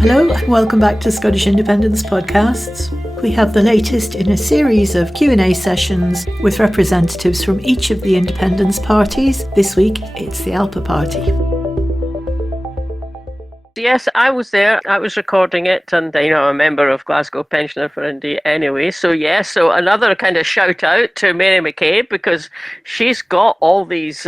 Hello and welcome back to Scottish Independence Podcasts. We have the latest in a series of Q&A sessions with representatives from each of the independence parties. This week it's the Alba Party. Yes, I was there. I was recording it, and I'm a member of Glasgow Pensioners for Indy anyway. So another kind of shout out to Mary McCabe, because she's got all these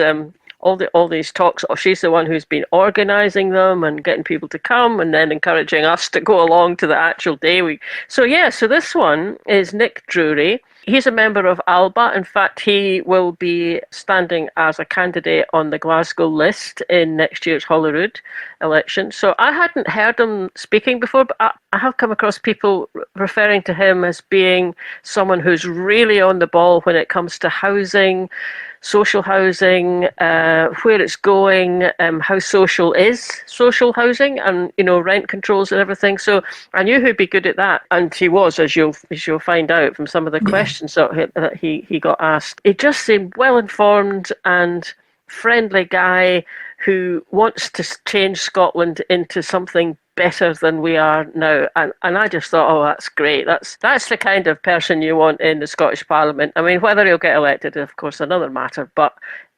all these talks. She's the one who's been organising them and getting people to come, and then encouraging us to go along to the actual day. So this one is Nick Drurie. He's a member of Alba. In fact, he will be standing as a candidate on the Glasgow list in next year's Holyrood election. So I hadn't heard him speaking before, but I have come across people referring to him as being someone who's really on the ball when it comes to housing, social housing, where it's going, how social is social housing, and rent controls and everything. So I knew he'd be good at that, and he was, as you'll find out from some of the questions that he got asked. He just seemed well informed and friendly guy who wants to change Scotland into something better than we are now, and I just thought, oh, that's great. That's the kind of person you want in the Scottish Parliament. I mean, whether he'll get elected, of course, another matter, but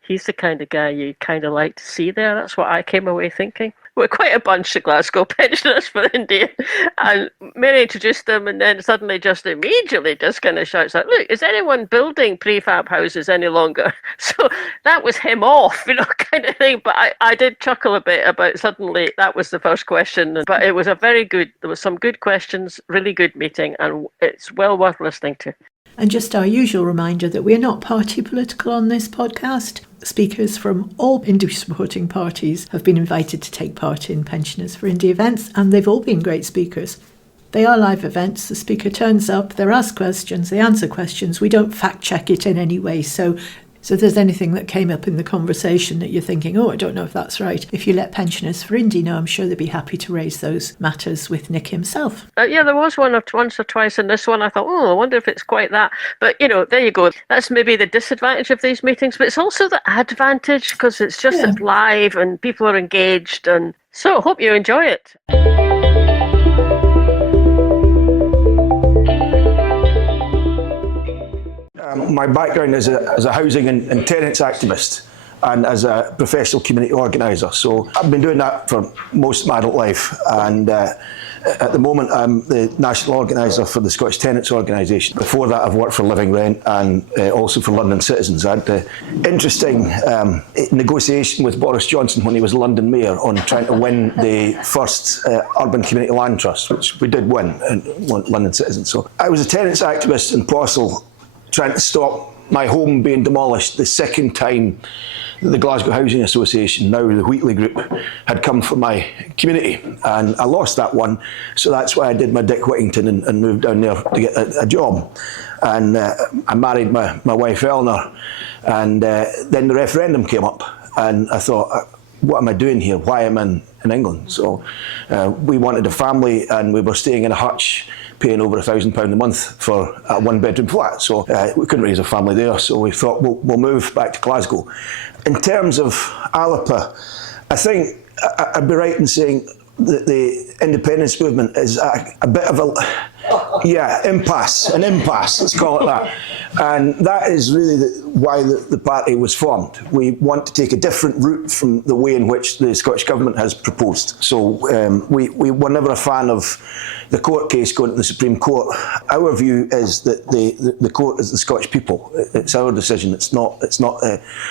he's the kind of guy you kind of like to see there. That's what I came away thinking. We're quite a bunch of Glasgow Pensioners for Indy, and Mary introduced them, and then suddenly just immediately just kind of shouts out, look, is anyone building prefab houses any longer? So that was him off, kind of thing. But I did chuckle a bit about suddenly that was the first question, but it was there was some good questions, really good meeting, and it's well worth listening to. And just our usual reminder that we're not party political on this podcast. Speakers from all Indy supporting parties have been invited to take part in Pensioners for Indy events, and they've all been great speakers. They are live events. The speaker turns up, they're asked questions, they answer questions. We don't fact check it in any way. So if there's anything that came up in the conversation that you're thinking, oh, I don't know if that's right, if you let Pensioners for Indy know, I'm sure they'd be happy to raise those matters with Nick himself. There was once or twice in this one. I thought, I wonder if it's quite that. But, there you go. That's maybe the disadvantage of these meetings, but it's also the advantage, because it's just live and people are engaged. And so I hope you enjoy it. My background is as a housing and tenants activist and as a professional community organiser. So I've been doing that for most of my adult life, and at the moment I'm the national organiser for the Scottish Tenants Organisation. Before that I've worked for Living Rent and also for London Citizens. I had an interesting negotiation with Boris Johnson when he was London Mayor on trying to win the first urban community land trust, which we did win in London Citizens. So I was a tenants activist in Possil, trying to stop my home being demolished the second time the Glasgow Housing Association, now the Wheatley Group, had come for my community, and I lost that one. So that's why I did my Dick Whittington and moved down there to get a job. And I married my wife Eleanor, and then the referendum came up, and I thought, what am I doing here? Why am I in England? So we wanted a family, and we were staying in a hutch, paying over £1,000 a month for a one-bedroom flat. So we couldn't raise a family there, so we thought we'll move back to Glasgow. In terms of Alba, I think I'd be right in saying that the independence movement is a bit of an impasse, let's call it that. And that is really why the party was formed. We want to take a different route from the way in which the Scottish Government has proposed. So we were never a fan of the court case going to the Supreme Court. Our view is that the court is the Scottish people. It's our decision. It's not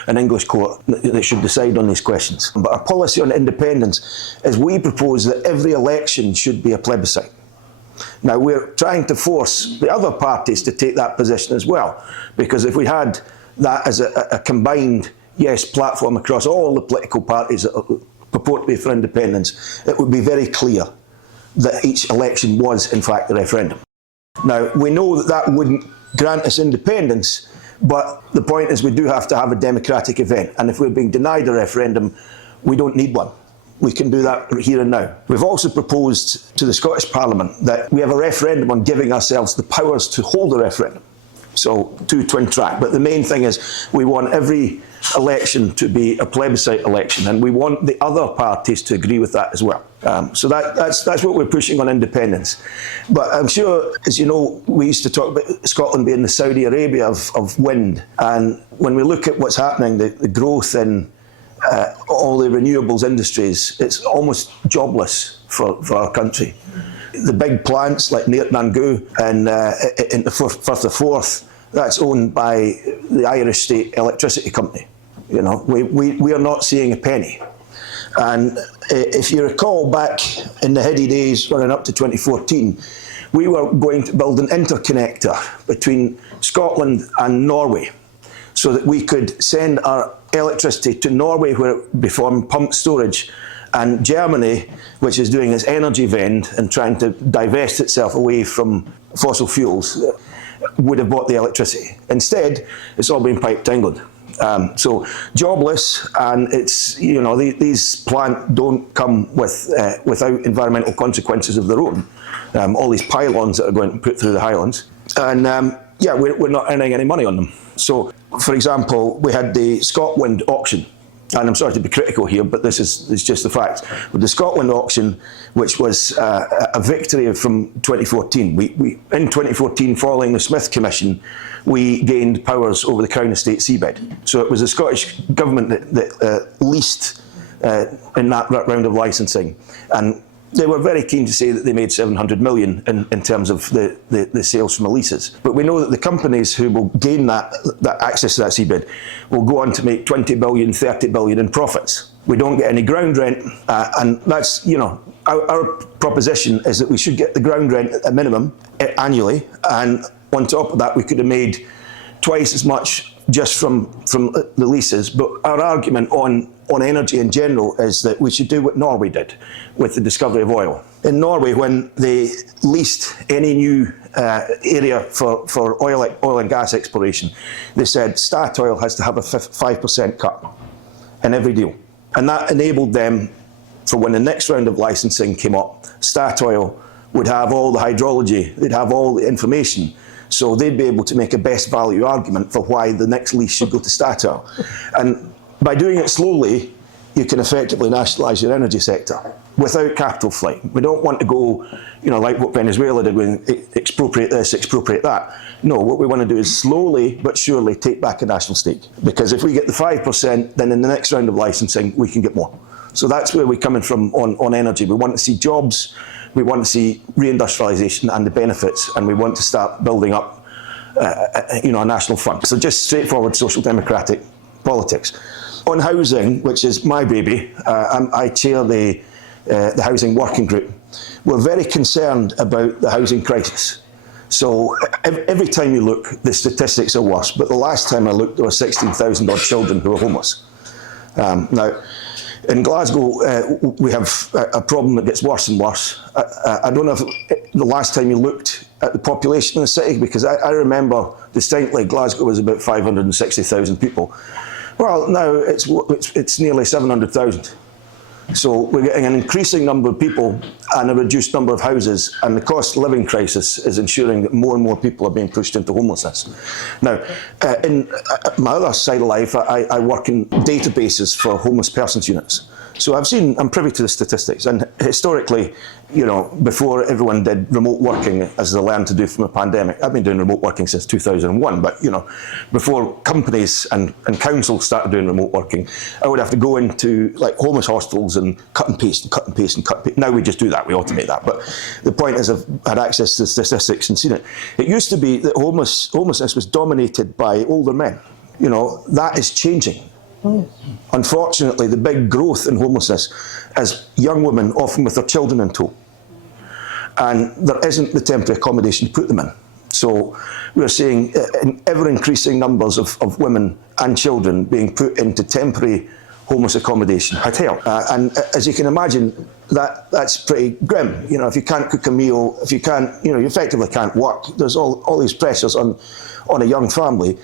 an English court that should decide on these questions. But our policy on independence is we propose that every election should be a plebiscite. Now, we're trying to force the other parties to take that position as well, because if we had that as a combined yes platform across all the political parties that purport to be for independence, it would be very clear that each election was in fact a referendum. Now, we know that wouldn't grant us independence, but the point is we do have to have a democratic event, and if we're being denied a referendum, we don't need one. We can do that here and now. We've also proposed to the Scottish Parliament that we have a referendum on giving ourselves the powers to hold a referendum. So two twin track. But the main thing is we want every election to be a plebiscite election, and we want the other parties to agree with that as well. So that's what we're pushing on independence. But I'm sure, as you know, we used to talk about Scotland being the Saudi Arabia of wind. And when we look at what's happening, the growth in all the renewables industries, it's almost jobless for our country. The big plants like near Nangu and in the Firth of Forth, that's owned by the Irish State Electricity Company. You know, we are not seeing a penny. And if you recall back in the heady days running up to 2014, we were going to build an interconnector between Scotland and Norway so that we could send our electricity to Norway, where it would be from pumped storage, and Germany, which is doing its energy vend and trying to divest itself away from fossil fuels, would have bought the electricity. Instead, it's all been piped to England. So jobless, and it's, you know, these plants don't come without environmental consequences of their own. All these pylons that are going to put through the Highlands, and yeah, we're not earning any money on them. So, for example, we had the ScotWind auction. And I'm sorry to be critical here, but this is just the fact. With the ScotWind auction, which was a victory from 2014, we in 2014, following the Smith Commission, we gained powers over the Crown Estate seabed. So it was the Scottish Government that leased in that round of licensing. And they were very keen to say that they made 700 million in terms of the sales from the leases. But we know that the companies who will gain that access to that seabed will go on to make 20 billion, 30 billion in profits. We don't get any ground rent, and that's, you know, our proposition is that we should get the ground rent at a minimum annually, and on top of that we could have made twice as much just from the leases. But our argument on energy in general is that we should do what Norway did with the discovery of oil. In Norway, when they leased any new area for oil and gas exploration, they said Statoil has to have a 5% cut in every deal. And that enabled them, for when the next round of licensing came up, Statoil would have all the hydrology, they'd have all the information, so they'd be able to make a best value argument for why the next lease should go to Statoil. And by doing it slowly, you can effectively nationalise your energy sector without capital flight. We don't want to go, you know, like what Venezuela did, when expropriate this, expropriate that. No, what we want to do is slowly but surely take back a national stake. Because if we get the 5%, then in the next round of licensing, we can get more. So that's where we're coming from on energy. We want to see jobs, we want to see reindustrialisation and the benefits, and we want to start building up, you know, a national fund. So just straightforward social democratic politics. On housing, which is my baby, I chair the housing working group. We're very concerned about the housing crisis. So every time you look, the statistics are worse. But the last time I looked, there were 16,000 odd children who were homeless. Now, in Glasgow, we have a problem that gets worse and worse. I don't know if the last time you looked at the population in the city, because I remember distinctly Glasgow was about 560,000 people. Well, now it's nearly 700,000. So we're getting an increasing number of people and a reduced number of houses, and the cost of living crisis is ensuring that more and more people are being pushed into homelessness. Now, in my other side of life, I work in databases for homeless persons units. So I'm privy to the statistics, and historically, you know, before everyone did remote working as they learned to do from a pandemic, I've been doing remote working since 2001, but you know, before companies and councils started doing remote working, I would have to go into like homeless hostels and cut and paste and cut and paste and cut and paste. Now we just do that, we automate that. But the point is, I've had access to the statistics and seen it. It used to be that homelessness was dominated by older men. You know, that is changing. Unfortunately, the big growth in homelessness is young women, often with their children in tow. And there isn't the temporary accommodation to put them in. So we're seeing ever-increasing numbers of women and children being put into temporary homeless accommodation, hotel. And as you can imagine, that's pretty grim. You know, if you can't cook a meal, if you can't, you know, you effectively can't work. There's all these pressures on a young family.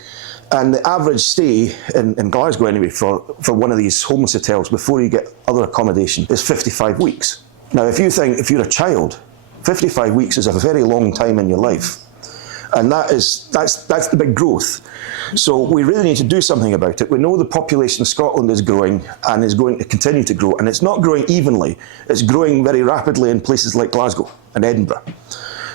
And the average stay in Glasgow, anyway, for one of these homeless hotels before you get other accommodation is 55 weeks. Now, if you're a child, 55 weeks is a very long time in your life. And that's the big growth. So we really need to do something about it. We know the population of Scotland is growing and is going to continue to grow, and it's not growing evenly. It's growing very rapidly in places like Glasgow and Edinburgh.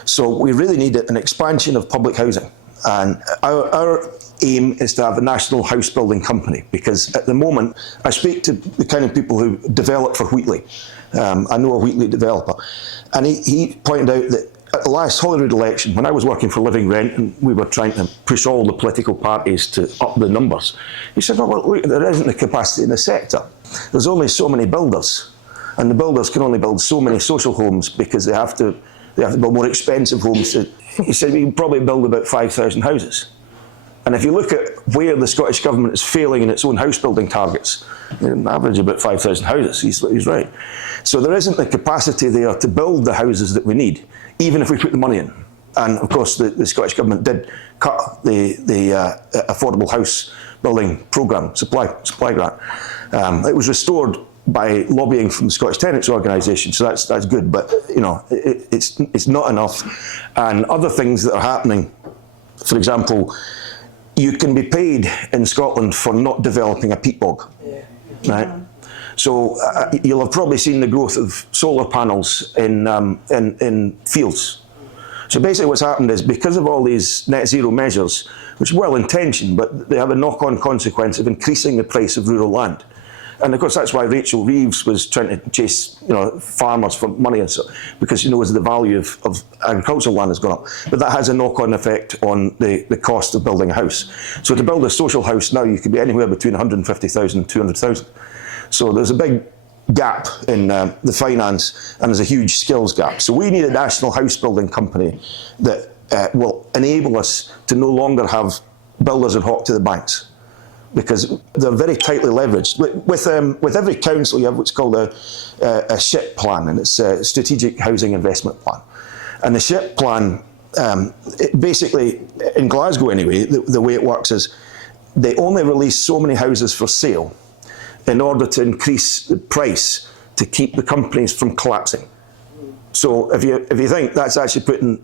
So we really need an expansion of public housing. And our aim is to have a national house building company, because at the moment I speak to the kind of people who develop for Wheatley. I know a Wheatley developer, and he pointed out that at the last Holyrood election, when I was working for Living Rent and we were trying to push all the political parties to up the numbers, he said, well, look, there isn't the capacity in the sector. There's only so many builders, and the builders can only build so many social homes because they have to build more expensive homes. He said we can probably build about 5,000 houses. And if you look at where the Scottish Government is failing in its own house building targets, on average about 5,000 houses, he's right. So there isn't the capacity there to build the houses that we need, even if we put the money in. And of course the Scottish Government did cut the affordable house building programme, supply grant. It was restored by lobbying from the Scottish Tenants Organisation, so that's good, but you know, it's not enough. And other things that are happening, for example, you can be paid in Scotland for not developing a peat bog, right? So you'll have probably seen the growth of solar panels in fields. So basically what's happened is, because of all these net zero measures, which are well intentioned, but they have a knock-on consequence of increasing the price of rural land. And of course that's why Rachel Reeves was trying to chase, you know, farmers for money and so, because she knows the value of agricultural land has gone up. But that has a knock-on effect on the cost of building a house. So to build a social house now, you could be anywhere between 150,000 and 200,000. So there's a big gap in the finance, and there's a huge skills gap. So we need a national house building company that will enable us to no longer have builders and hawk to the banks, because they're very tightly leveraged. With every council, you have what's called a SHIP plan, and it's a Strategic Housing Investment Plan. And the SHIP plan, basically, in Glasgow anyway, the way it works is they only release so many houses for sale in order to increase the price to keep the companies from collapsing. So if you think that's actually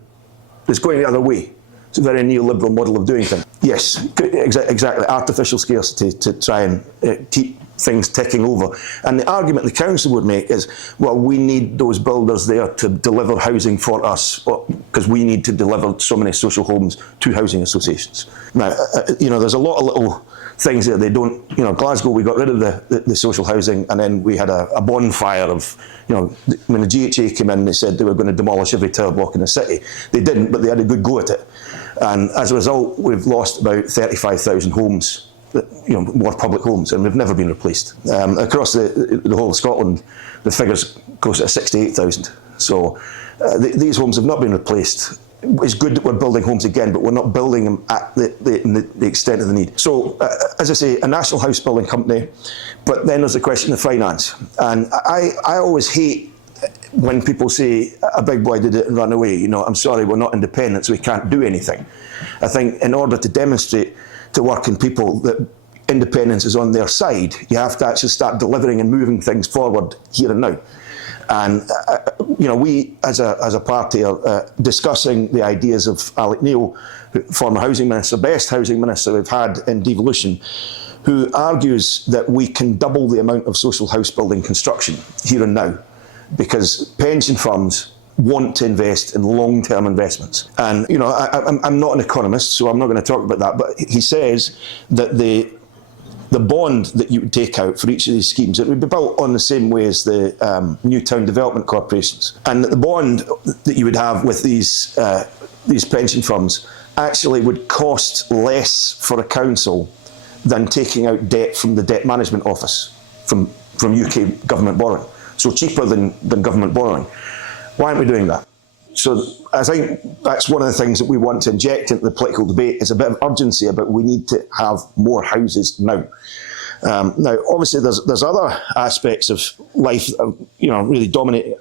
it's going the other way. It's a very neoliberal model of doing things. Yes, exactly, artificial scarcity to try and keep things ticking over. And the argument the council would make is, well, we need those builders there to deliver housing for us, because we need to deliver so many social homes to housing associations. Now, you know, there's a lot of little things that they don't, you know, Glasgow, we got rid of the social housing, and then we had a bonfire of, you know, when the GHA came in, they said they were going to demolish every tower block in the city. They didn't, but they had a good go at it. And as a result, we've lost about 35,000 homes, you know, more public homes, and we've never been replaced. Across the whole of Scotland, the figure's close to 68,000. So these homes have not been replaced. It's good that we're building homes again, but we're not building them at the extent of the need. So, as I say, a national house building company, but then there's the question of finance. And I always hate when people say, a big boy did it and ran away. You know, I'm sorry, we're not independent, so we can't do anything. I think in order to demonstrate to working people that independence is on their side, you have to actually start delivering and moving things forward here and now. And you know, we as a party are discussing the ideas of Alec Neil, former housing minister, best housing minister we've had in devolution, who argues that we can double the amount of social house building construction here and now, because pension funds want to invest in long-term investments. And you know, I'm not an economist, so I'm not going to talk about that, but he says that the bond that you would take out for each of these schemes, it would be built on the same way as the new town development corporations. And the bond that you would have with these pension funds actually would cost less for a council than taking out debt from the Debt Management Office, from UK government borrowing. So cheaper than government borrowing. Why aren't we doing that? So I think that's one of the things that we want to inject into the political debate, is a bit of urgency about we need to have more houses now. Now, obviously, there's other aspects of life that, you know, really dominate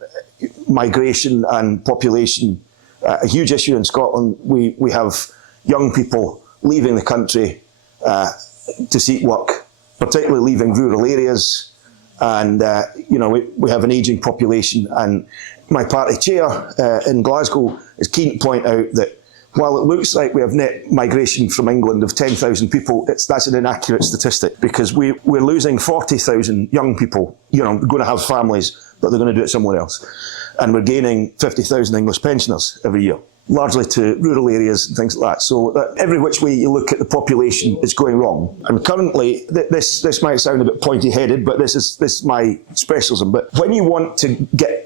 migration and population. A huge issue in Scotland. We have young people leaving the country to seek work, particularly leaving rural areas. And you know, we have an ageing population, and my party chair in Glasgow is keen to point out that While it looks like we have net migration from England of 10,000 people, that's an inaccurate statistic, because we're losing 40,000 young people, going to have families, but they're going to do it somewhere else. And we're gaining 50,000 English pensioners every year, largely to rural areas and things like that. So that every which way you look at the population, it's going wrong. And currently, this might sound a bit pointy-headed, but this is my specialism. But when you want to get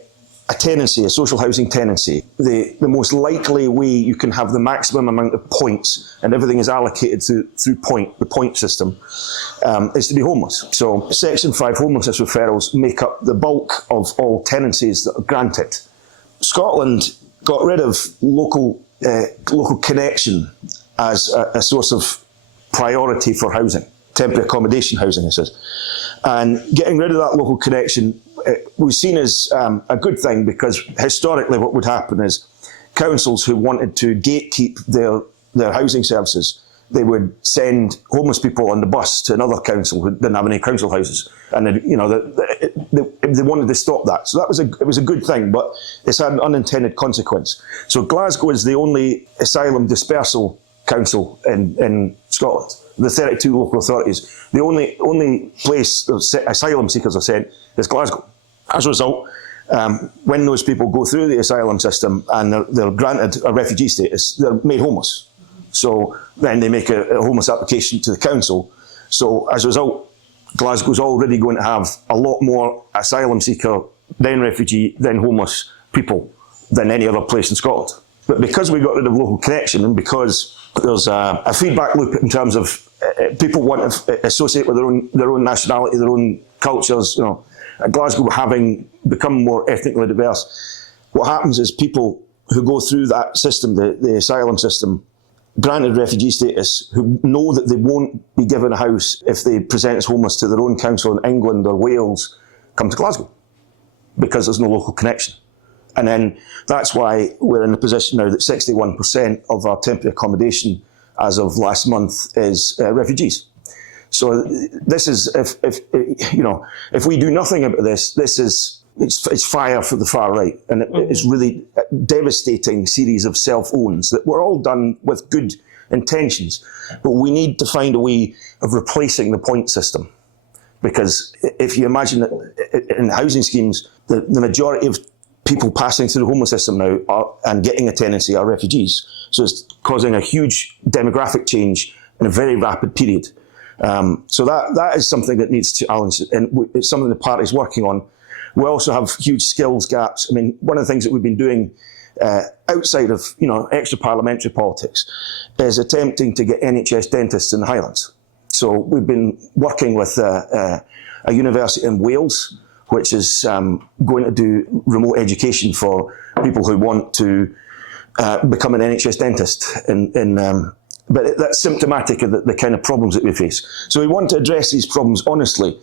a tenancy, a social housing tenancy, the most likely way you can have the maximum amount of points, and everything is allocated through the point system, is to be homeless. So Section 5 homelessness referrals make up the bulk of all tenancies that are granted. Scotland got rid of local connection as a source of priority for housing, temporary accommodation housing, it says. And getting rid of that local connection was seen as a good thing, because historically what would happen is councils who wanted to gatekeep their housing services, they would send homeless people on the bus to another council who didn't have any council houses, and they wanted to stop that. So it was a good thing, but it's had an unintended consequence. So Glasgow is the only asylum dispersal council in Scotland. The 32 local authorities, the only place asylum seekers are sent is Glasgow. As a result, when those people go through the asylum system and they're granted a refugee status, they're made homeless. So then they make a homeless application to the council. So as a result, Glasgow's already going to have a lot more asylum seeker, then refugee, then homeless people than any other place in Scotland. But because we got rid of local connection, and because there's a feedback loop in terms of people want to associate with their own nationality, their own cultures, Glasgow having become more ethnically diverse, what happens is people who go through that system, the asylum system, granted refugee status, who know that they won't be given a house if they present as homeless to their own council in England or Wales, come to Glasgow, because there's no local connection. And then that's why we're in a position now that 61% of our temporary accommodation as of last month is refugees. So this is, if we do nothing about this, it's fire for the far right, and it's really a devastating series of self-owns that were all done with good intentions, but we need to find a way of replacing the point system, because if you imagine that in housing schemes, the majority of people passing through the homeless system now and getting a tenancy are refugees. So it's causing a huge demographic change in a very rapid period. So that is something that needs to balance, and it's something the party's working on. We also have huge skills gaps. I mean, one of the things that we've been doing outside of extra parliamentary politics is attempting to get NHS dentists in the Highlands. So we've been working with a university in Wales, which is going to do remote education for people who want to become an NHS dentist. But that's symptomatic of the kind of problems that we face. So we want to address these problems honestly,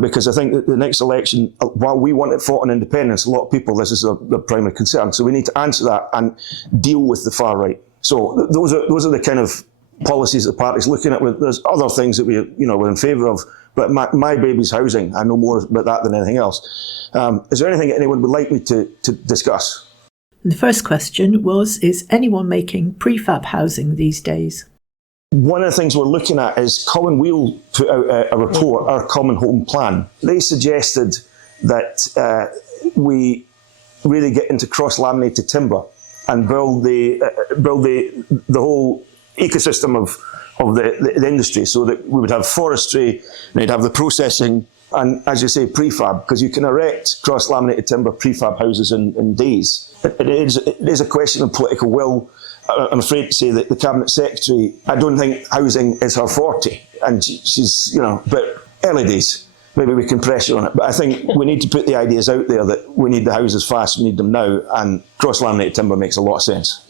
because I think that the next election, while we want it fought on independence, a lot of people, this is their primary concern. So we need to answer that and deal with the far right. So those are the kind of policies that the party's looking at. There's other things that we're in favour of, but my baby's housing, I know more about that than anything else. Is there anything anyone would like me to discuss? The first question was, is anyone making prefab housing these days? One of the things we're looking at is Commonweal put out a report, our Common Home Plan. They suggested that we really get into cross-laminated timber and build the whole ecosystem of the industry, so that we would have forestry, and you'd have the processing, and as you say, prefab, because you can erect cross-laminated timber prefab houses in days. It is a question of political will. I'm afraid to say that the Cabinet Secretary, I don't think housing is her forte, and she's, but early days, maybe we can pressure on it. But I think we need to put the ideas out there that we need the houses fast, we need them now, and cross-laminated timber makes a lot of sense.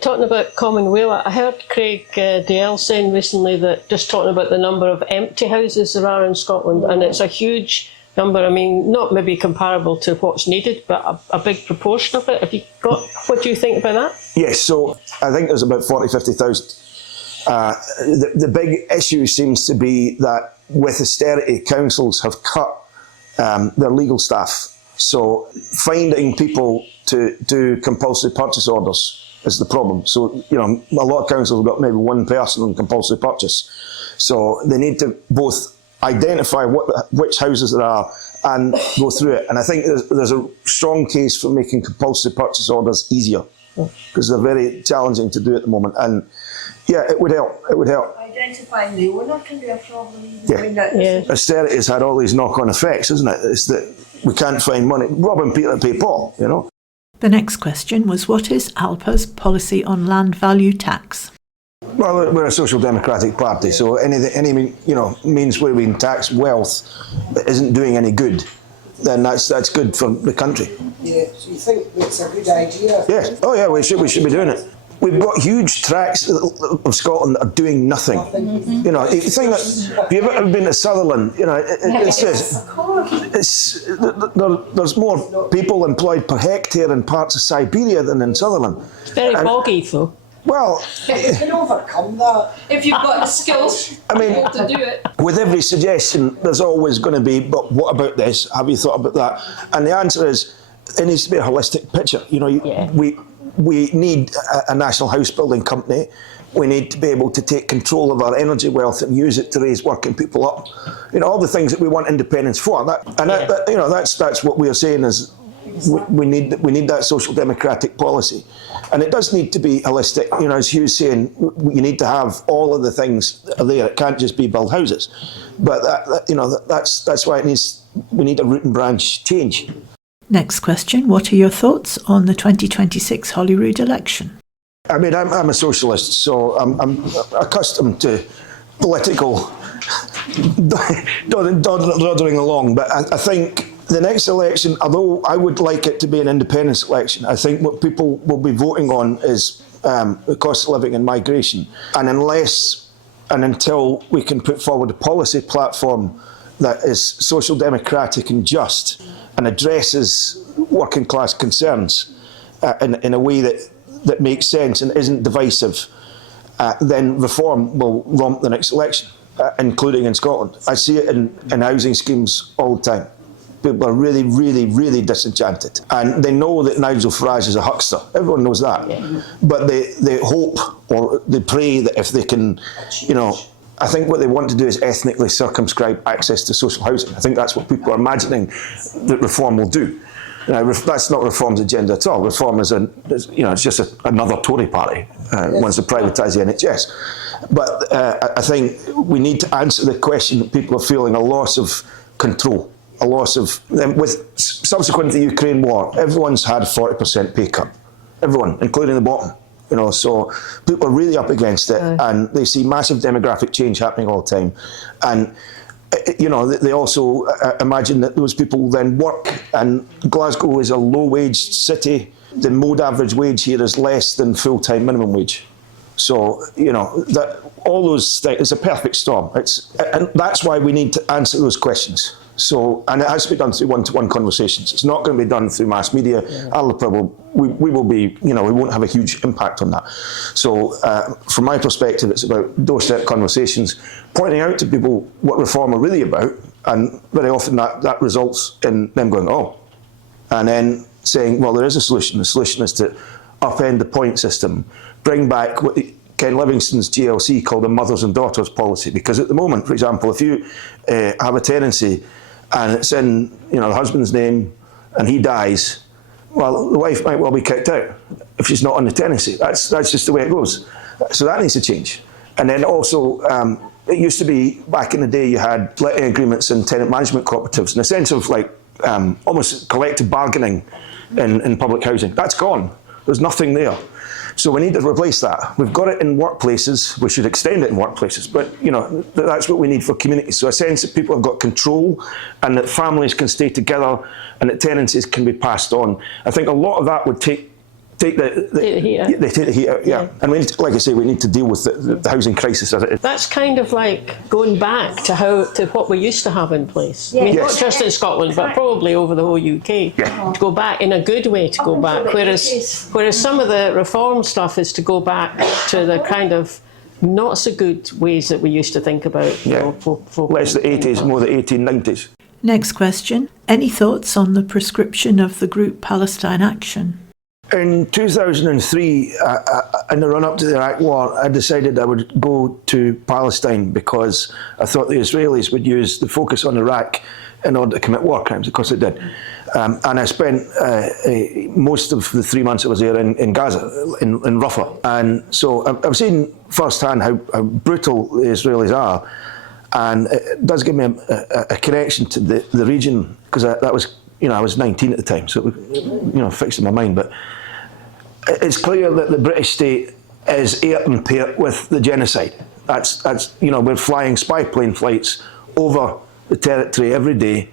Talking about Commonweal, I heard Craig Dale saying recently that, just talking about the number of empty houses there are in Scotland, and it's a huge number. I mean, not maybe comparable to what's needed, but a big proportion of it. What do you think about that? Yes, so I think there's about 50,000. The big issue seems to be that with austerity, councils have cut their legal staff. So finding people to do compulsory purchase orders is the problem. So, a lot of councils have got maybe one person on compulsory purchase. So they need to both identify which houses there are and go through it. And I think there's a strong case for making compulsory purchase orders easier, because they're very challenging to do at the moment. And yeah, it would help. It would help. Identifying the owner can be a problem. Austerity has had all these knock-on effects, isn't it? It's that we can't find money. Robbing Peter to pay Paul, The next question was, what is Alba's policy on land value tax? Well, we're a social democratic party, so any means where we can tax wealth that isn't doing any good, then that's good for the country. Yeah, so you think that's a good idea? Yeah. Oh yeah, we should be doing it. We've got huge tracts of Scotland that are doing nothing. Mm-hmm. You think that, have you ever been to Sutherland? There's more people employed per hectare in parts of Siberia than in Sutherland. It's very boggy, though. Well, you can overcome that if you've got the skills to do it. With every suggestion, there's always going to be, but what about this? Have you thought about that? And the answer is, it needs to be a holistic picture. We need a national house building company. We need to be able to take control of our energy wealth and use it to raise working people up. All the things that we want independence for. That's what we are saying is we need that social democratic policy. And it does need to be holistic. As Hugh's saying, you need to have all of the things that are there. It can't just be build houses. But that's why we need a root and branch change. Next question, what are your thoughts on the 2026 Holyrood election? I mean, I'm a socialist, so I'm accustomed to political doddering along. But I think the next election, although I would like it to be an independence election, I think what people will be voting on is the cost of living and migration. And unless and until we can put forward a policy platform that is social democratic and just and addresses working class concerns in a way that makes sense and isn't divisive, then reform will romp the next election, including in Scotland. I see it in housing schemes all the time. People are really, really, really disenchanted. And they know that Nigel Farage is a huckster. Everyone knows that. Yeah. But they hope or they pray that if they can, I think what they want to do is ethnically circumscribe access to social housing. I think that's what people are imagining that reform will do. That's not reform's agenda at all. Reform is it's just another Tory party wants to privatise the NHS. But I think we need to answer the question that people are feeling a loss of control. A loss of, with subsequent to the Ukraine war, everyone's had 40% pay cut. Everyone, including the bottom. So people are really up against it, and they see massive demographic change happening all the time. And, they also imagine that those people then work, and Glasgow is a low-wage city. The mode average wage here is less than full-time minimum wage. So, that all those things, it's a perfect storm. And that's why we need to answer those questions. So, and it has to be done through one-to-one conversations. It's not going to be done through mass media. We will be, we won't have a huge impact on that. So, from my perspective, it's about doorstep conversations, pointing out to people what reform are really about, and very often that results in them going, oh, and then saying, well, there is a solution. The solution is to upend the point system, bring back what Ken Livingstone's GLC called a mothers and daughters policy, because at the moment, for example, if you have a tenancy and it's in the husband's name and he dies, well, the wife might well be kicked out if she's not on the tenancy. That's just the way it goes. So that needs to change. And then also, it used to be, back in the day, you had letting agreements and tenant management cooperatives in a sense of almost collective bargaining in public housing. That's gone. There's nothing there. So we need to replace that. We've got it in workplaces. We should extend it in workplaces. But, that's what we need for communities. So a sense that people have got control and that families can stay together and that tenancies can be passed on. I think a lot of that would take the heat out. Yeah. And we need to, like I say, we need to deal with the housing crisis as it is. That's kind of like going back to what we used to have in place. Yeah. I mean, not just in Scotland, but probably over the whole UK. Yeah. To go back in a good way, to go back. Whereas some of the reform stuff is to go back to the kind of not so good ways that we used to think about. Less the 80s, more the 1890s. Next question. Any thoughts on the proscription of the group Palestine Action? In 2003, in the run-up to the Iraq War, I decided I would go to Palestine because I thought the Israelis would use the focus on Iraq in order to commit war crimes. Of course, they did. And I spent most of the 3 months I was there in Gaza, in Rafah. And so I've seen firsthand how brutal the Israelis are. And it does give me a connection to the region, because that was, I was 19 at the time, so it, fixed in my mind. But it's clear that the British state is air and pair with the genocide. That's we're flying spy plane flights over the territory every day.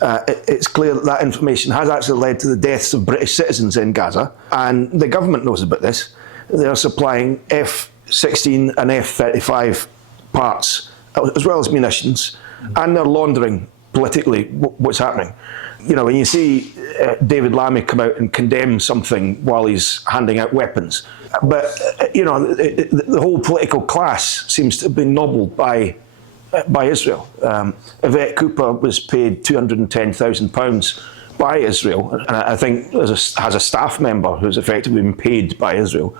It's clear that information has actually led to the deaths of British citizens in Gaza, and the government knows about this. They're supplying F-16 and F-35 parts, as well as munitions, and they're laundering politically what's happening. When you see David Lammy come out and condemn something while he's handing out weapons, but the whole political class seems to have been nobbled by Israel. Yvette Cooper was paid £210,000 by Israel, and I think has a staff member who's effectively been paid by Israel.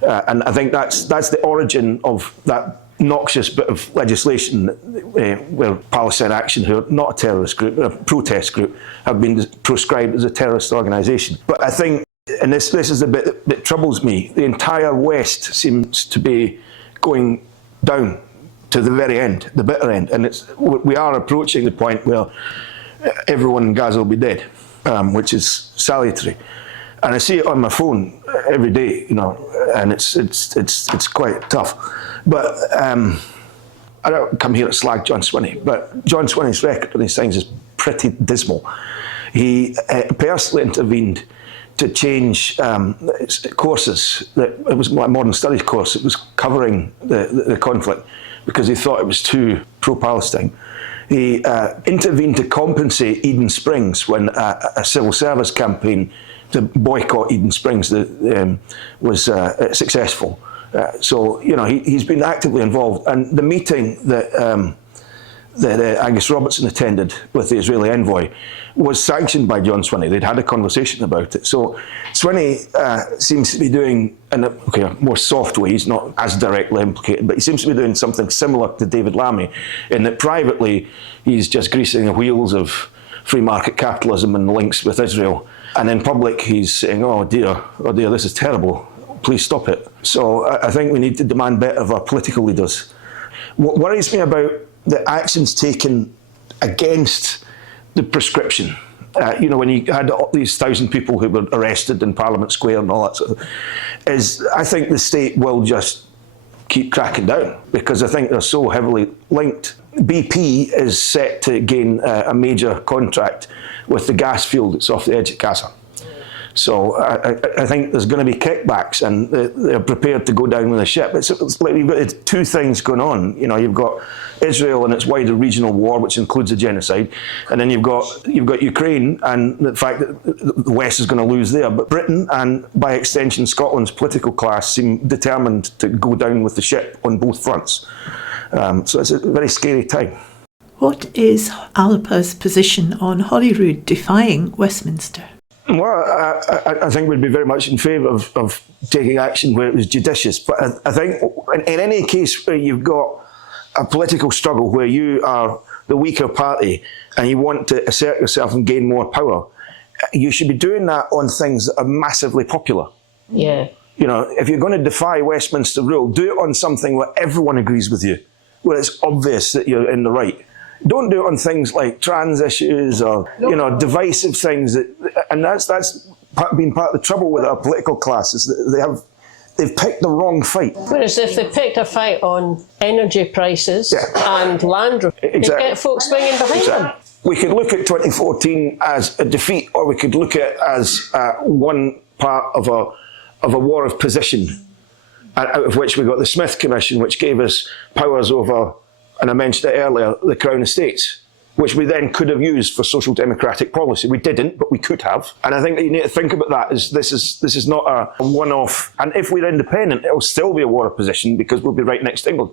And I think that's the origin of that noxious bit of legislation where Palestine Action, who are not a terrorist group, but a protest group, have been proscribed as a terrorist organisation. But I think, and this is the bit that troubles me, the entire West seems to be going down to the very end, the bitter end, and we are approaching the point where everyone in Gaza will be dead, which is salutary. And I see it on my phone every day, and it's quite tough. But I don't come here to slag John Swinney, but John Swinney's record on these things is pretty dismal. He personally intervened to change courses. It was a modern studies course. It was covering the conflict because he thought it was too pro-Palestine. He intervened to compensate Eden Springs when a civil service campaign to boycott Eden Springs was successful. So he's been actively involved, and the meeting that Angus Robertson attended with the Israeli envoy was sanctioned by John Swinney. They'd had a conversation about it. So Swinney seems to be doing, in a more soft way, he's not as directly implicated, but he seems to be doing something similar to David Lammy, in that privately he's just greasing the wheels of free market capitalism and links with Israel, and in public he's saying, oh dear, this is terrible, please stop it. So I think we need to demand better of our political leaders. What worries me about the actions taken against the proscription, when you had all these 1,000 people who were arrested in Parliament Square and all that sort of, is I think the state will just keep cracking down, because I think they're so heavily linked. BP is set to gain a major contract with the gas field that's off the edge of Gaza. So I think there's going to be kickbacks, and they're prepared to go down with the ship. It's like you've got two things going on. You've got Israel and its wider regional war, which includes a genocide, and then you've got Ukraine and the fact that the West is going to lose there. But Britain, and by extension Scotland's political class, seem determined to go down with the ship on both fronts. So it's a very scary time. What is Alba's position on Holyrood defying Westminster? Well, I think we'd be very much in favour of taking action where it was judicious. But I think in any case where you've got a political struggle where you are the weaker party and you want to assert yourself and gain more power, you should be doing that on things that are massively popular. Yeah. If you're going to defy Westminster rule, do it on something where everyone agrees with you, where it's obvious that you're in the right. Don't do it on things like trans issues or divisive things. And that's been part of the trouble with our political class, is that they've picked the wrong fight. Whereas if they picked a fight on energy prices and land, exactly. They'd get folks swinging behind them. We could look at 2014 as a defeat, or we could look at it as one part of a war of position, out of which we got the Smith Commission, which gave us powers over, and I mentioned it earlier, the Crown Estates, which we then could have used for social democratic policy. We didn't, but we could have. And I think that you need to think about that. This is not a one-off. And if we're independent, it'll still be a war of position, because we'll be right next to England.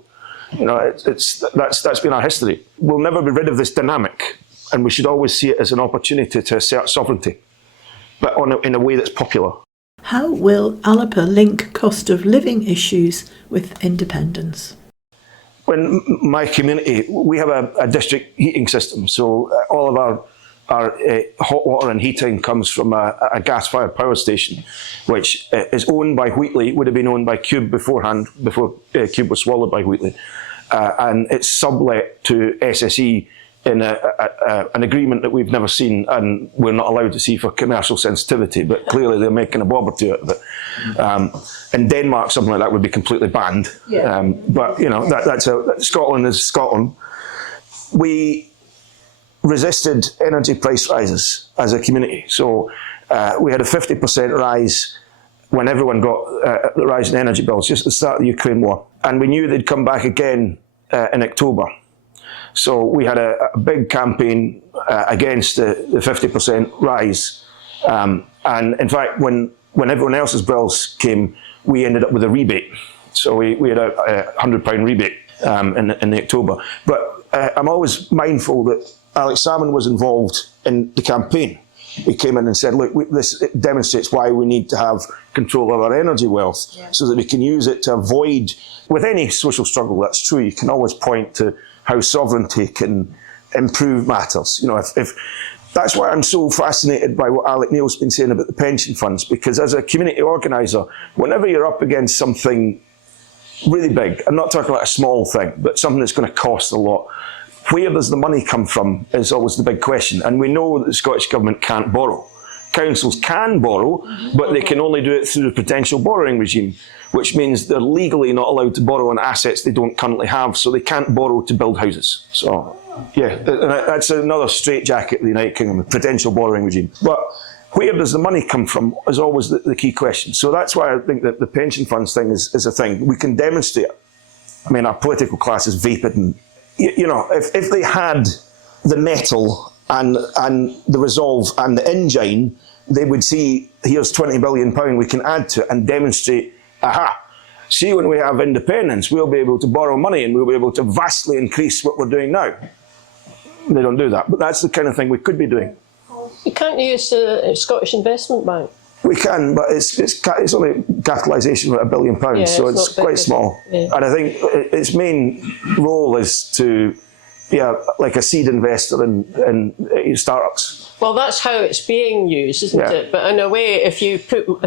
That's been our history. We'll never be rid of this dynamic, and we should always see it as an opportunity to assert sovereignty, but in a way that's popular. How will Alba link cost of living issues with independence? In my community, we have a district heating system, so all of our hot water and heating comes from a gas-fired power station, which is owned by Wheatley, would have been owned by Cube beforehand, before Cube was swallowed by Wheatley. And it's sublet to SSE in an agreement that we've never seen and we're not allowed to see for commercial sensitivity, but clearly they're making a bob or two out of it. In Denmark, something like that would be completely banned. Yeah. But, you know, Scotland is Scotland. We resisted energy price rises as a community. So we had a 50% rise when everyone got the rise in energy bills, just at the start of the Ukraine war. And we knew they'd come back again in October. So we had a big campaign against the 50% rise. And in fact, when everyone else's bills came, we ended up with a rebate. So we had a £100 rebate in October. But I'm always mindful that Alex Salmond was involved in the campaign. He came in and said, look, this demonstrates why we need to have control of our energy wealth, so that we can use it to avoid, with any social struggle, that's true, you can always point to how sovereignty can improve matters. You know, if that's why I'm so fascinated by what Alec Neil's been saying about the pension funds, because as a community organiser, whenever you're up against something really big, I'm not talking about a small thing, but something that's going to cost a lot, where does the money come from is always the big question. And we know that the Scottish Government can't borrow. Councils can borrow, but they can only do it through the prudential borrowing regime, which means they're legally not allowed to borrow on assets they don't currently have, so they can't borrow to build houses. So, yeah, that's another straitjacket of the United Kingdom, the prudential borrowing regime. But where does the money come from is always the key question. So that's why I think that the pension funds thing is a thing. We can demonstrate it. I mean, our political class is vapid, and you know, if they had the mettle and the resolve and the engine, they would see, here's £20 billion we can add to it and demonstrate, aha, see, when we have independence, we'll be able to borrow money and we'll be able to vastly increase what we're doing now. They don't do that, but that's the kind of thing we could be doing. You can't use the Scottish Investment Bank. We can, but it's only capitalisation of £1 billion, so it's quite small. Yeah. And I think its main role is to be like a seed investor in startups. Well, that's how it's being used, isn't it? But in a way, if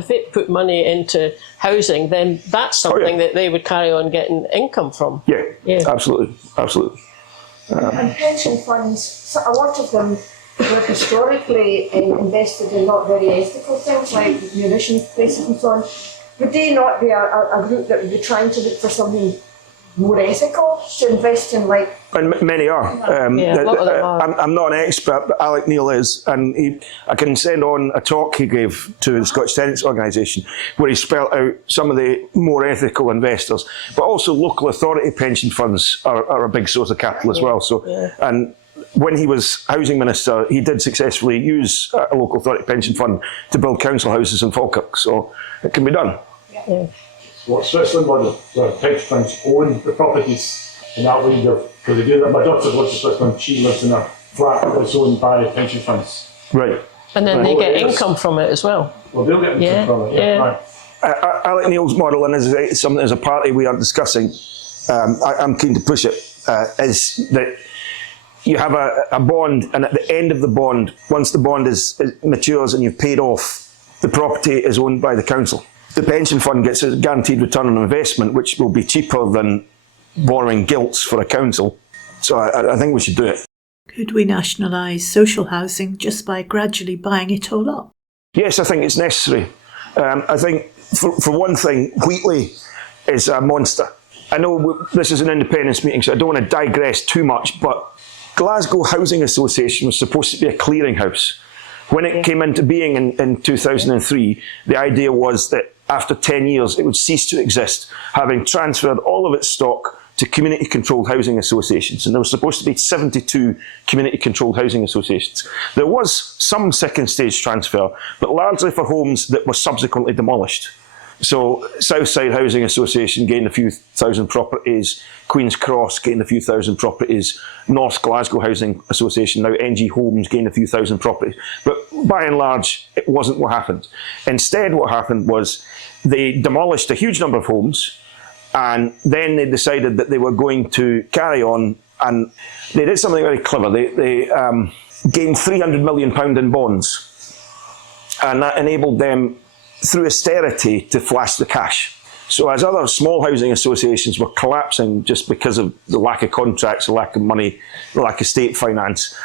they put money into housing, then that's something that they would carry on getting income from. Yeah, absolutely. And pension funds, a lot of them were historically invested in not very ethical things like munitions places and so on. Would they not be a group that would be trying to look for something more ethical to invest in, like? And many are. A lot of them are. I'm not an expert, but Alec Neil is, and I can send on a talk he gave to the Scottish Tenants Organisation where he spelled out some of the more ethical investors, but also local authority pension funds are a big source of capital as well. So, and when he was Housing Minister, he did successfully use a local authority pension fund to build council houses in Falkirk, so it can be done. What Switzerland model, where pension funds own the properties in that way, because they do that. My daughter lives in Switzerland, she lives in a flat that's owned by pension funds. Right. And then they get income from it as well. Well, they'll get income from it, right. Alec Neil's model, and as something as a party we are discussing, I'm keen to push it, is that you have a bond, and at the end of the bond, once the bond matures and you've paid off, the property is owned by the council. The pension fund gets a guaranteed return on investment, which will be cheaper than borrowing gilts for a council. So I think we should do it. Could we nationalise social housing just by gradually buying it all up? Yes, I think it's necessary. I think, for one thing, Wheatley is a monster. I know this is an independence meeting, so I don't want to digress too much, but Glasgow Housing Association was supposed to be a clearinghouse. When it came into being in 2003, the idea was that after 10 years it would cease to exist, having transferred all of its stock to community-controlled housing associations. And there were supposed to be 72 community-controlled housing associations. There was some second-stage transfer, but largely for homes that were subsequently demolished. So Southside Housing Association gained a few thousand properties, Queen's Cross gained a few thousand properties, North Glasgow Housing Association, now NG Homes, gained a few thousand properties. But by and large, it wasn't what happened. Instead, what happened was they demolished a huge number of homes, and then they decided that they were going to carry on, and they did something very clever. They gained £300 million in bonds, and that enabled them, through austerity, to flash the cash. So as other small housing associations were collapsing just because of the lack of contracts, the lack of money, the lack of state finance,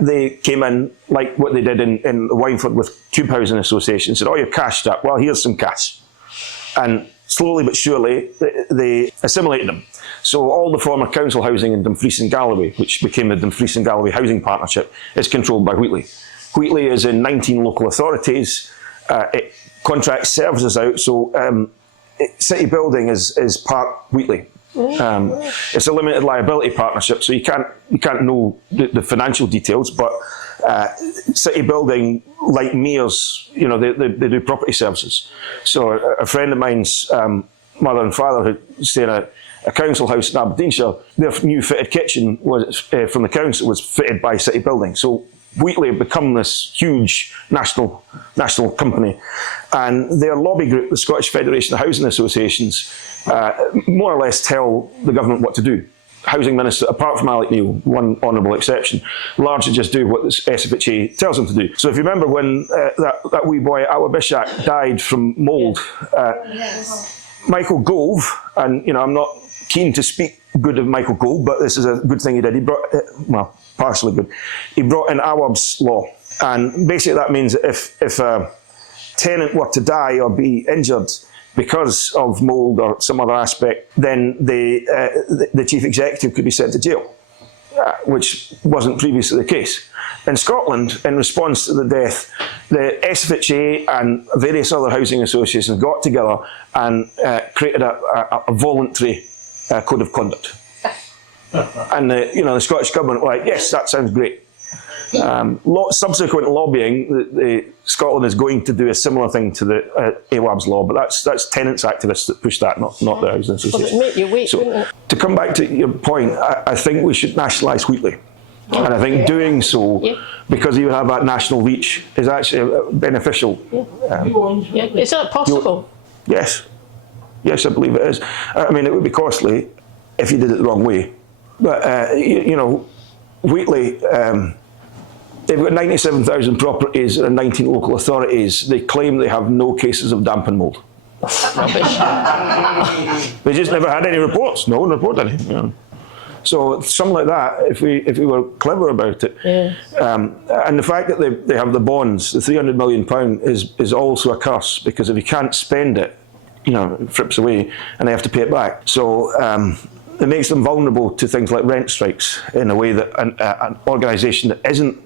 they came in like what they did in Wynford with Tube Housing Association, said, oh, you're cashed up, well, here's some cash. And slowly but surely, they assimilated them. So all the former council housing in Dumfries and Galloway, which became the Dumfries and Galloway Housing Partnership, is controlled by Wheatley. Wheatley is in 19 local authorities. It contracts services out, so City Building is part Wheatley. It's a limited liability partnership, so you can't know the financial details, but City Building, like Mears, you know, they do property services. So a friend of mine's mother and father who stay in a council house in Aberdeenshire, their new fitted kitchen was from the council was fitted by City Building. So Wheatley have become this huge national company, and their lobby group, the Scottish Federation of Housing Associations, more or less tell the government what to do. Housing Minister, apart from Alec Neil, one honourable exception, largely just do what the SFHA tells them to do. So if you remember when that wee boy, Alba Bishak, died from mould, Michael Gove, and you know, I'm not keen to speak good of Michael Gove, but this is a good thing he did. He brought, well, partially good. He brought in Awab's law, and basically that means that if a tenant were to die or be injured because of mould or some other aspect, then the chief executive could be sent to jail, which wasn't previously the case. In Scotland, in response to the death, the SFHA and various other housing associations got together and created a voluntary code of conduct. And the Scottish government were like, yes, that sounds great. Subsequent lobbying, Scotland is going to do a similar thing to the AWAB's law, but that's tenants activists that push that, not the housing association. Well, it'd make you wait, so, wouldn't it? To come back to your point, I think we should nationalise Wheatley. And I think doing so, because you have that national reach, is actually beneficial. Is that possible? Yes. Yes, I believe it is. I mean, it would be costly if you did it the wrong way. But, Wheatley, they've got 97,000 properties and 19 local authorities. They claim they have no cases of damp and mould. Rubbish. They just never had any reports. No one reported any. You know. So something like that, if we were clever about it, and the fact that they have the bonds, the £300 million is also a curse, because if you can't spend it, you know, it frips away, and they have to pay it back. So it makes them vulnerable to things like rent strikes in a way that an organisation that isn't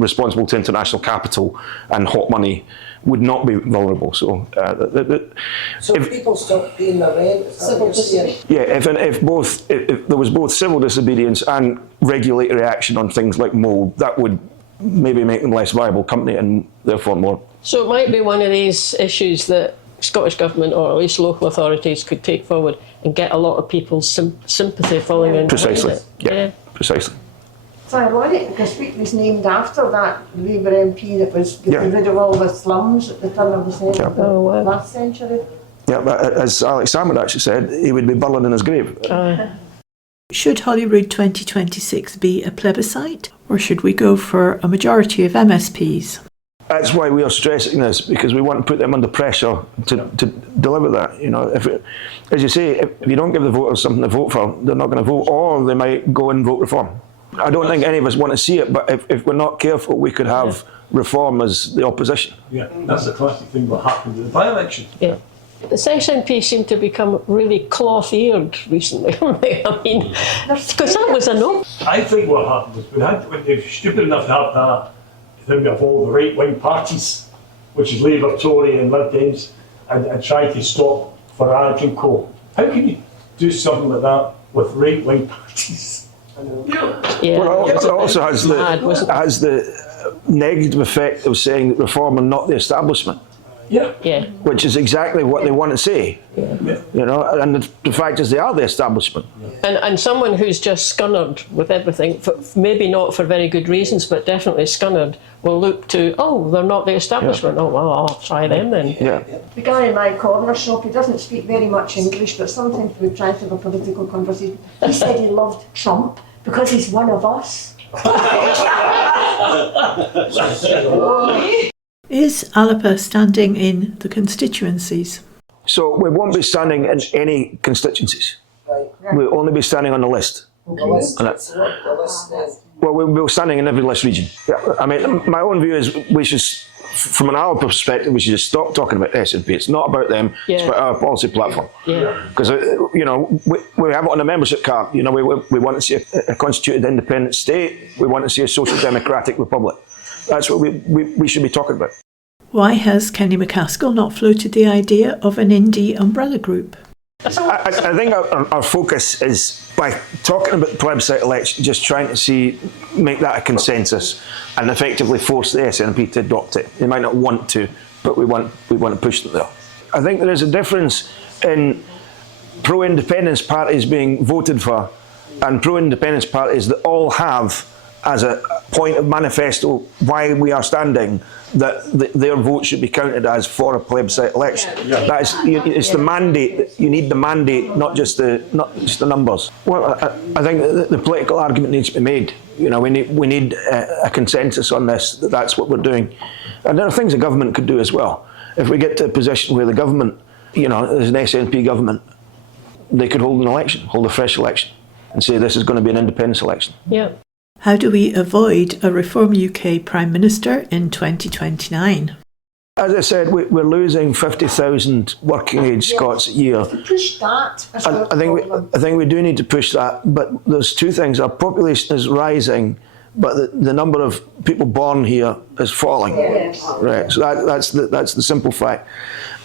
responsible to international capital and hot money would not be vulnerable. So, if people stop paying their rent, civil disobedience. Yeah, if there was both civil disobedience and regulatory action on things like mould, that would maybe make them less viable company and therefore more. So it might be one of these issues that Scottish Government, or at least local authorities, could take forward and get a lot of people's sympathy falling in. Precisely. Yeah, precisely. It's ironic because Wheatley's named after that Labour MP that was getting rid of all the slums at the turn of the century, last century. Yeah, but as Alex Salmond actually said, he would be burling in his grave. Should Holyrood 2026 be a plebiscite, or should we go for a majority of MSPs? That's why we are stressing this, because we want to put them under pressure to deliver that. You know, as you say, if you don't give the voters something to vote for, they're not going to vote, or they might go and vote reform. I don't think any of us want to see it, but if we're not careful, we could have reform as the opposition. Yeah, that's the classic thing what happened in the by-election. Yeah. The SNP seem to become really cloth-eared recently, haven't they? I mean, because that was a no. I think what happened was when they were stupid enough to have that thing of all the right-wing parties, which is Labour, Tory and Lib Dems, and try to stop Farage and co. How can you do something like that with right-wing parties? Yeah, well, it also has the negative effect of saying that reform are not the establishment. Yeah. which is exactly what they want to say. You know, and the fact is they are the establishment. And someone who's just scunnered with everything, maybe not for very good reasons, but definitely scunnered, will look to, oh, they're not the establishment. Oh, well, I'll try them then. The guy in my corner shop, he doesn't speak very much English, but sometimes we try to have a political conversation. He said he loved Trump because he's one of us. Is Alba standing in the constituencies? So we won't be standing in any constituencies. We'll only be standing on the list. The list, so what the list is. Well, we'll be standing in every list region. Yeah, I mean, my own view is we should, from an Alba perspective, we should just stop talking about SNP. It's not about them, it's about our policy platform. Because, you know, we have it on the membership card. You know, we want to see a constituted independent state. We want to see a social democratic republic. That's what we should be talking about. Why has Kenny McAskill not floated the idea of an Indy umbrella group? I think our focus is, by talking about the plebiscite election, just trying to make that a consensus and effectively force the SNP to adopt it. They might not want to, but we want to push them there. I think there is a difference in pro-independence parties being voted for and pro-independence parties that all have as a point of manifesto why we are standing, that their vote should be counted as for a plebiscite election. That is, it's the mandate. You need the mandate, not just the numbers. Well, I think the political argument needs to be made. You know, we need a consensus on this. That's what we're doing, and there are things the government could do as well. If we get to a position where the government, you know, there's an SNP government, they could hold a fresh election, and say this is going to be an independence election. Yeah. How do we avoid a Reform UK Prime Minister in 2029? As I said, we're losing 50,000 working age Scots a year. Push that. I think we do need to push that, but there's two things. Our population is rising, but the number of people born here is falling. Right. So that's the simple fact.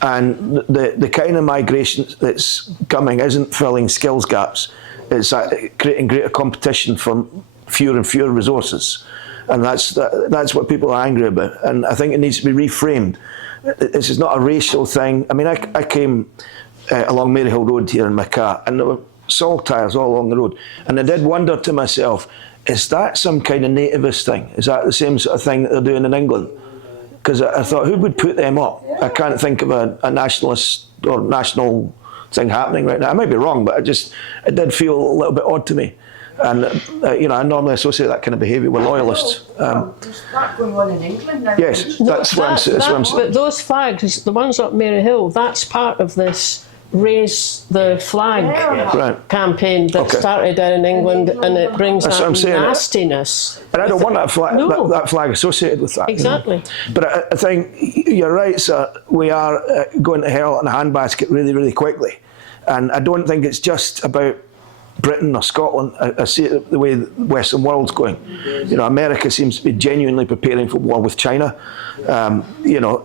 And the kind of migration that's coming isn't filling skills gaps. It's creating greater competition for fewer and fewer resources, and that's what people are angry about. And I think it needs to be reframed. This is not a racial thing. I mean, I came along Maryhill Road here in my car, and there were salt tyres all along the road, and I did wonder to myself, is that some kind of nativist thing? Is that the same sort of thing that they're doing in England? Because I thought, who would put them up? I can't think of a nationalist or national thing happening right now. I might be wrong, but it did feel a little bit odd to me. And you know, I normally associate that kind of behaviour with loyalists. There's that going on in England now. Yes, that's what I'm saying. But those flags, the ones up Maryhill, that's part of this raise the flag campaign that started down in England, and it brings that nastiness. And I don't want that flag associated with that. Exactly. You know? But I think you're right, sir. We are going to hell in a handbasket really, really quickly. And I don't think it's just about Britain or Scotland. I see it the way the Western world's going. You know, America seems to be genuinely preparing for war with China. You know,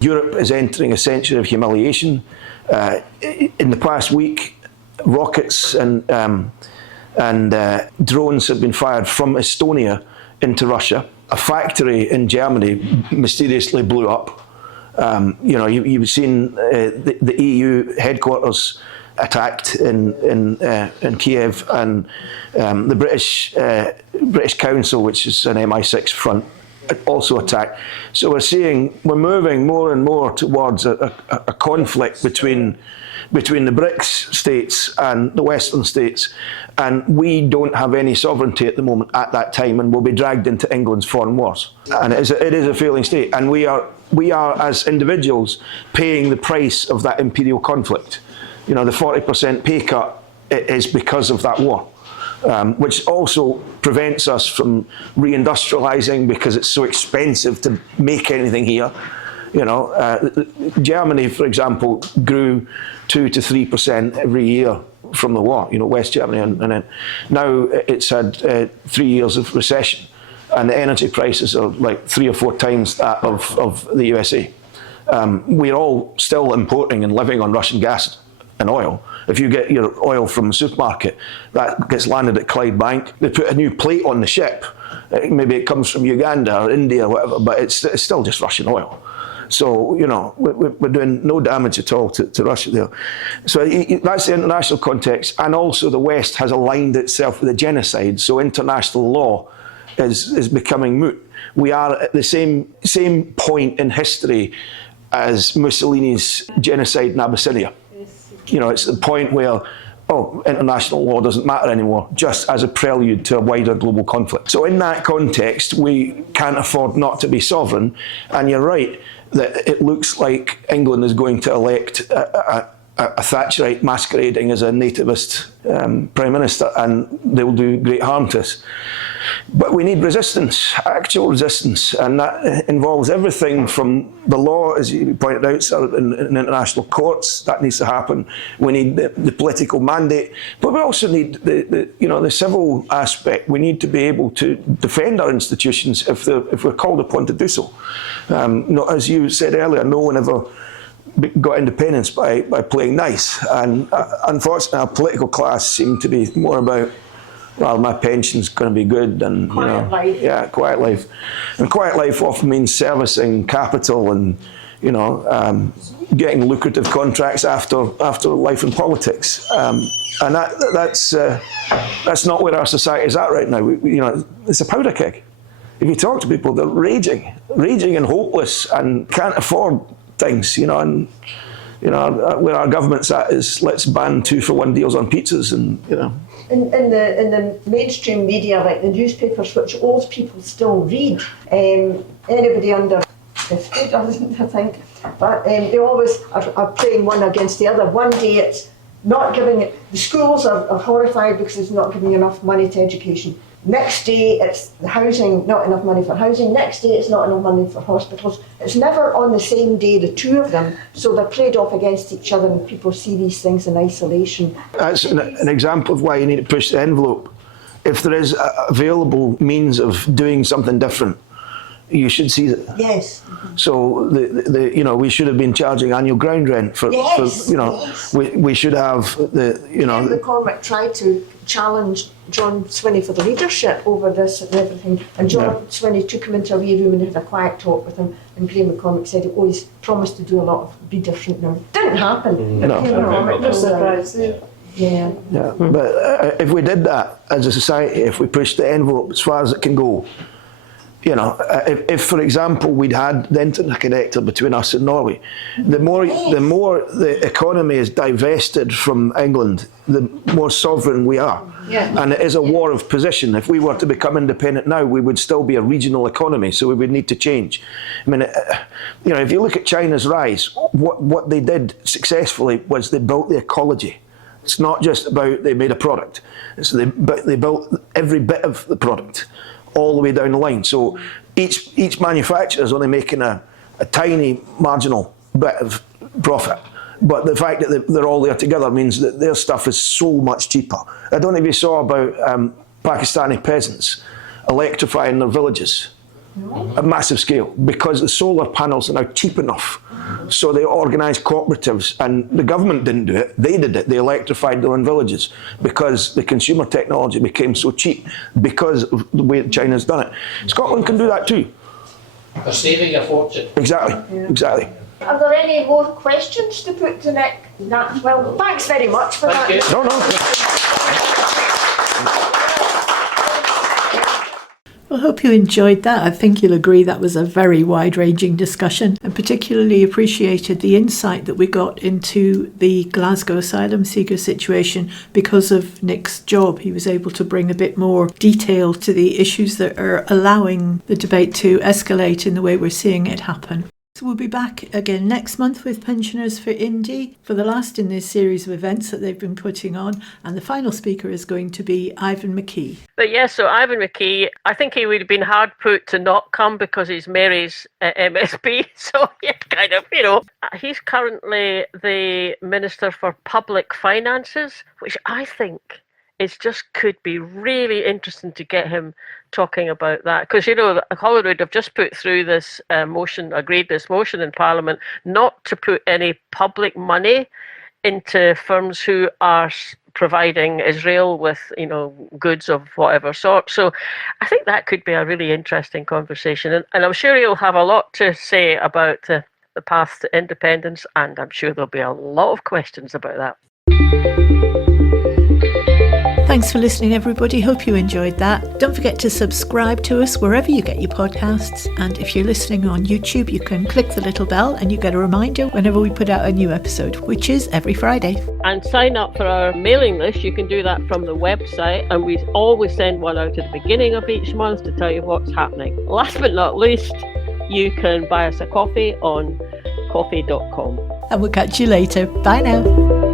Europe is entering a century of humiliation. In the past week, rockets and drones have been fired from Estonia into Russia. A factory in Germany mysteriously blew up. You know, you've seen the EU headquarters attacked in Kiev, and the British Council, which is an MI6 front, also attacked. So we're moving more and more towards a conflict between the BRICS states and the Western states, and we don't have any sovereignty at the moment at that time, and we'll be dragged into England's foreign wars. And it is a failing state, and we are as individuals paying the price of that imperial conflict. You know, the 40% pay cut is because of that war, which also prevents us from reindustrialising because it's so expensive to make anything here. You know, Germany, for example, grew 2 to 3% every year from the war. You know, West Germany, and then now it's had 3 years of recession, and the energy prices are like 3 or 4 times that of the USA. We're all still importing and living on Russian gas and oil. If you get your oil from the supermarket, that gets landed at Clydebank. They put a new plate on the ship. Maybe it comes from Uganda or India or whatever, but it's still just Russian oil. So, we're doing no damage at all to Russia there. So that's the international context. And also the West has aligned itself with a genocide. So international law is becoming moot. We are at the same point in history as Mussolini's genocide in Abyssinia. It's the point where international law doesn't matter anymore, just as a prelude to a wider global conflict. So in that context, we can't afford not to be sovereign. And you're right that it looks like England is going to elect a Thatcherite masquerading as a nativist Prime Minister, and they will do great harm to us. But we need resistance, actual resistance, and that involves everything from the law, as you pointed out, in international courts. That needs to happen. We need the political mandate, but we also need the civil aspect. We need to be able to defend our institutions if we're called upon to do so. As you said earlier, no one ever got independence by playing nice, and unfortunately our political class seem to be more about, well, my pension's going to be good, and quiet life. Yeah, quiet life. And quiet life often means servicing capital and getting lucrative contracts after life in politics, and that's not where our society is at right now. It's a powder keg. If you talk to people, they're raging and hopeless and can't afford things, and where our government's at is let's ban 2-for-1 deals on pizzas, and In the mainstream media, like the newspapers, which old people still read, anybody under 50 doesn't, I think, but they always are playing one against the other. One day it's not giving it, the schools are horrified because it's not giving enough money to education. Next day it's the housing, not enough money for housing. Next day it's not enough money for hospitals. It's never on the same day, the two of them, so they're played off against each other, and people see these things in isolation. That's an example of why you need to push the envelope. If there is available means of doing something different, you should seize it. Yes. So we should have been charging annual ground rent for. Yes. We should have Kenny McAskill tried to challenge John Swinney for the leadership over this and everything, and John Swinney took him into a wee room and had a quiet talk with him, and Graham McCormick said he's promised to do a lot of be different now. Didn't happen. No surprise. Yeah. But if we did that as a society, if we pushed the envelope as far as it can go, if for example we'd had the interconnector between us and Norway, the more the economy is divested from England, the more sovereign we are. Yeah. And it is a war of position. If we were to become independent now, we would still be a regional economy, so we would need to change. I mean, if you look at China's rise, what they did successfully was they built the ecology. It's not just about they made a product. They built every bit of the product, all the way down the line. So each manufacturer is only making a tiny marginal bit of profit. But the fact that they're all there together means that their stuff is so much cheaper. I don't know if you saw about Pakistani peasants electrifying their villages at massive scale because the solar panels are now cheap enough. So they organised cooperatives, and the government didn't do it, they did it. They electrified their own villages because the consumer technology became so cheap because of the way China's done it. Scotland can do that too. They're saving a fortune. Exactly. Are there any more questions to put to Nick? Well, thanks very much for that. Well, I hope you enjoyed that. I think you'll agree that was a very wide-ranging discussion, and particularly appreciated the insight that we got into the Glasgow asylum seeker situation because of Nick's job. He was able to bring a bit more detail to the issues that are allowing the debate to escalate in the way we're seeing it happen. So we'll be back again next month with Pensioners for Indy for the last in this series of events that they've been putting on, and the final speaker is going to be Ivan McKee. But yes, so Ivan McKee, I think he would have been hard put to not come because he's Mary's MSP, so yeah, kind of, He's currently the Minister for Public Finances, which I think could be really interesting to get him talking about that, because Holyrood have just put through this agreed this motion in Parliament not to put any public money into firms who are providing Israel with goods of whatever sort. So I think that could be a really interesting conversation, and I'm sure he'll have a lot to say about the path to independence, and I'm sure there'll be a lot of questions about that. Thanks for listening, everybody. Hope you enjoyed that. Don't forget to subscribe to us wherever you get your podcasts. And if you're listening on YouTube, you can click the little bell and you get a reminder whenever we put out a new episode, which is every Friday. And sign up for our mailing list. You can do that from the website, and we always send one out at the beginning of each month to tell you what's happening. Last but not least, you can buy us a coffee on coffee.com. And we'll catch you later. Bye now.